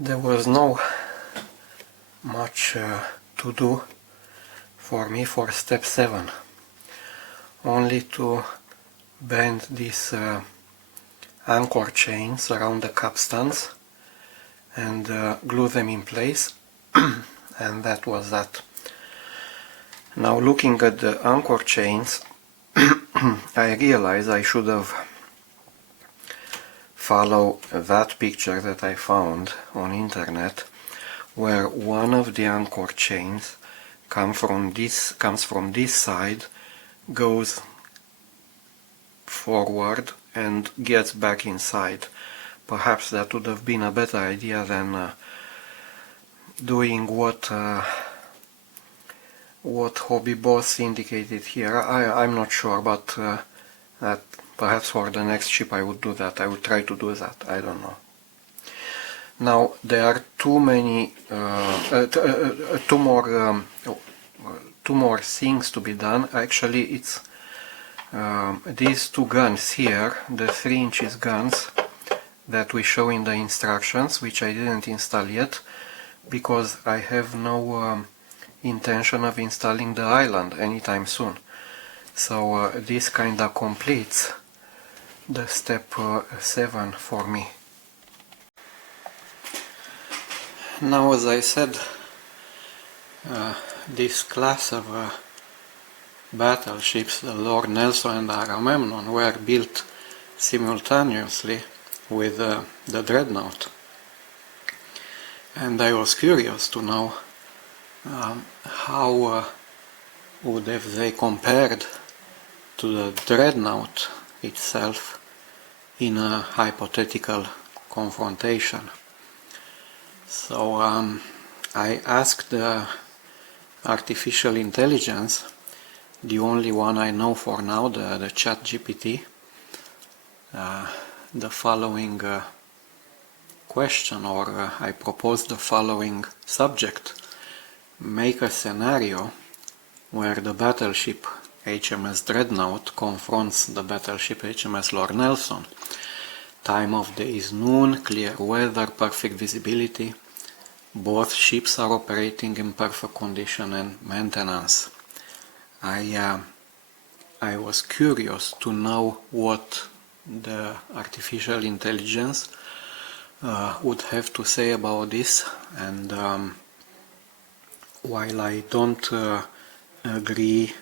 There was no much to do for me for step 7, only to bend these anchor chains around the capstans and glue them in place, and that was that. Now, looking at the anchor chains, I realize I should have followed that picture that I found on internet, where one of the anchor chains comes from this side, goes forward and gets back inside. Perhaps that would have been a better idea than doing what Hobby Boss indicated here. I'm not sure, but that perhaps for the next ship I would do that. I would try to do that. I don't know. Now there are two more things to be done. Actually, it's these two guns here, the 3" guns that we show in the instructions, which I didn't install yet because I have no intention of installing the island anytime soon. So this kinda completes the step 7 for me. Now, as I said, this class of battleships, the Lord Nelson and the Agamemnon, were built simultaneously with the Dreadnought. And I was curious to know how would have they compared to the Dreadnought itself in a hypothetical confrontation. So I asked the artificial intelligence, the only one I know for now, the ChatGPT, the following question, or I proposed the following subject. Make a scenario where the battleship HMS Dreadnought confronts the battleship HMS Lord Nelson. Time of day is noon, clear weather, perfect visibility. Both ships are operating in perfect condition and maintenance. I was curious to know what the artificial intelligence would have to say about this, and while I don't agree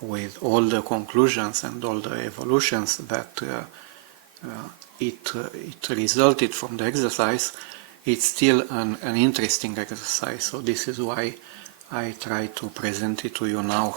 with all the conclusions and all the evolutions that it resulted from the exercise, it's still an interesting exercise. So this is why I try to present it to you now.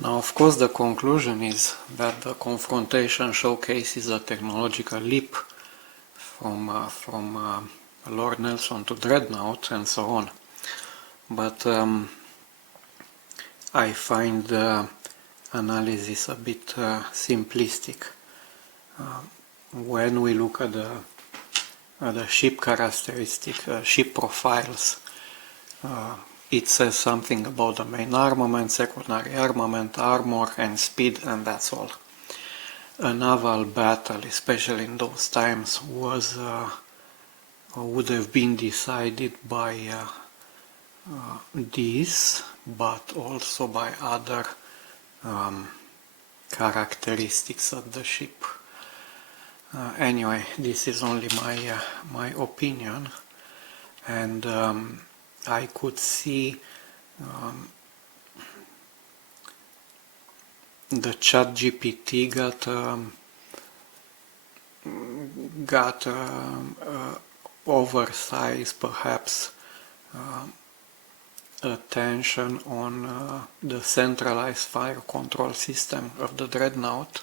Of course, the conclusion is that the confrontation showcases a technological leap from Lord Nelson to Dreadnought and so on. But I find the analysis a bit simplistic. when we look at the ship characteristic, ship profiles, it says something about the main armament, secondary armament, armor and speed, and that's all. A naval battle, especially in those times, would have been decided by these, but also by other characteristics of the ship. Anyway, this is only my opinion, and I could see the ChatGPT got oversized, perhaps, attention on the centralized fire control system of the Dreadnought,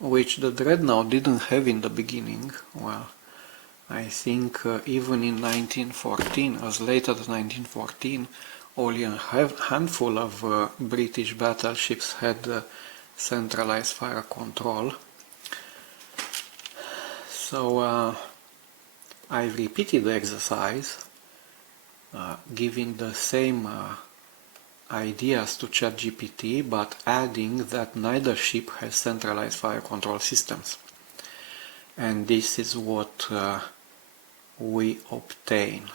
which the Dreadnought didn't have in the beginning. Well, I think even in 1914, as late as 1914, only a handful of British battleships had centralized fire control. So I've repeated the exercise, giving the same ideas to ChatGPT, but adding that neither ship has centralized fire control systems. And this is what we obtain.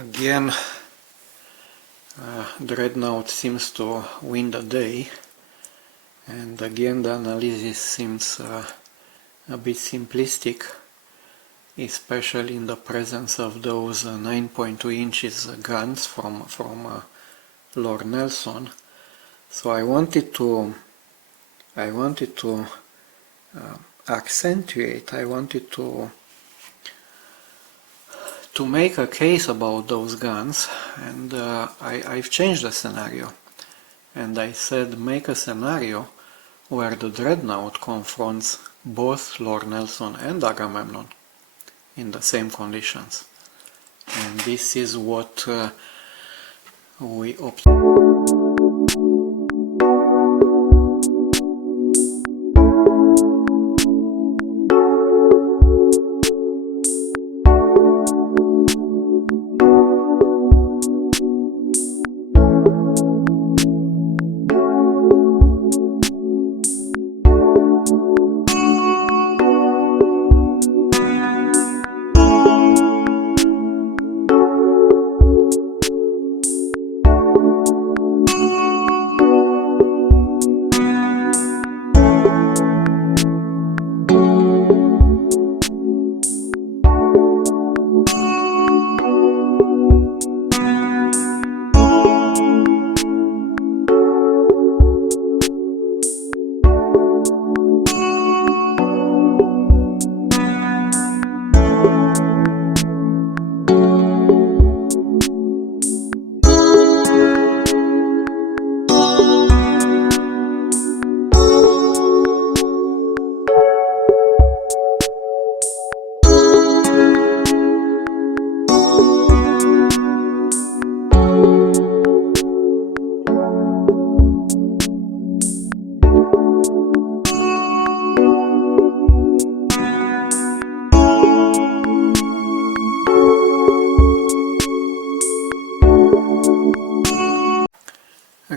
Again, Dreadnought seems to win the day, and again the analysis seems a bit simplistic, especially in the presence of those 9.2 inches guns from Lord Nelson. So I wanted to accentuate, I wanted to make a case about those guns, and I've changed the scenario, and I said make a scenario where the Dreadnought confronts both Lord Nelson and Agamemnon in the same conditions, and this is what we obtain.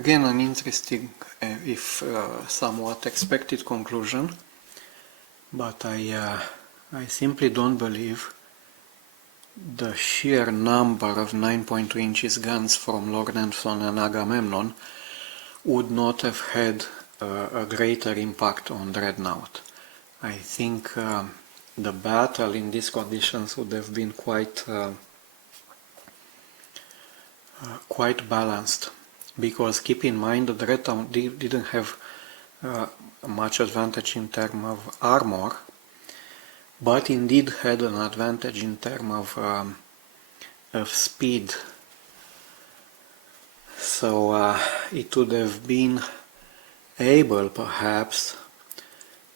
Again, an interesting, if somewhat expected conclusion, but I simply don't believe the sheer number of 9.2 inches guns from Lord Nelson and Agamemnon would not have had a greater impact on Dreadnought. I think the battle in these conditions would have been quite balanced, because keep in mind the Dreadnought didn't have much advantage in terms of armor, but indeed had an advantage in terms of speed. So it would have been able perhaps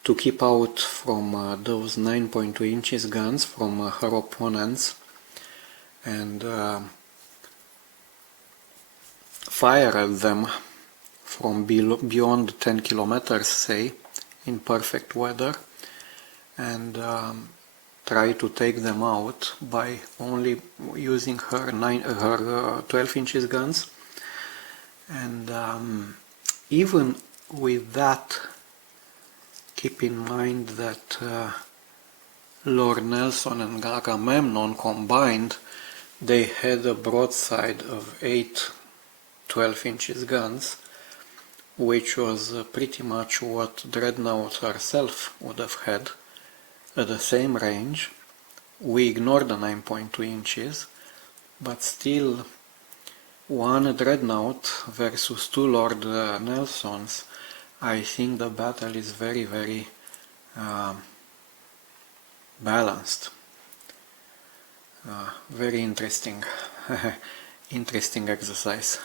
to keep out from those 9.2 inches guns from her opponents and fire at them from beyond 10 kilometers, say, in perfect weather, and try to take them out by only using her 12 inches guns. And even with that, keep in mind that Lord Nelson and Agamemnon combined, they had a broadside of 8 12 inches guns, which was pretty much what Dreadnought herself would have had at the same range. We ignore the 9.2 inches, but still one Dreadnought versus two Lord Nelsons, I think the battle is very, very balanced. Very interesting, interesting exercise.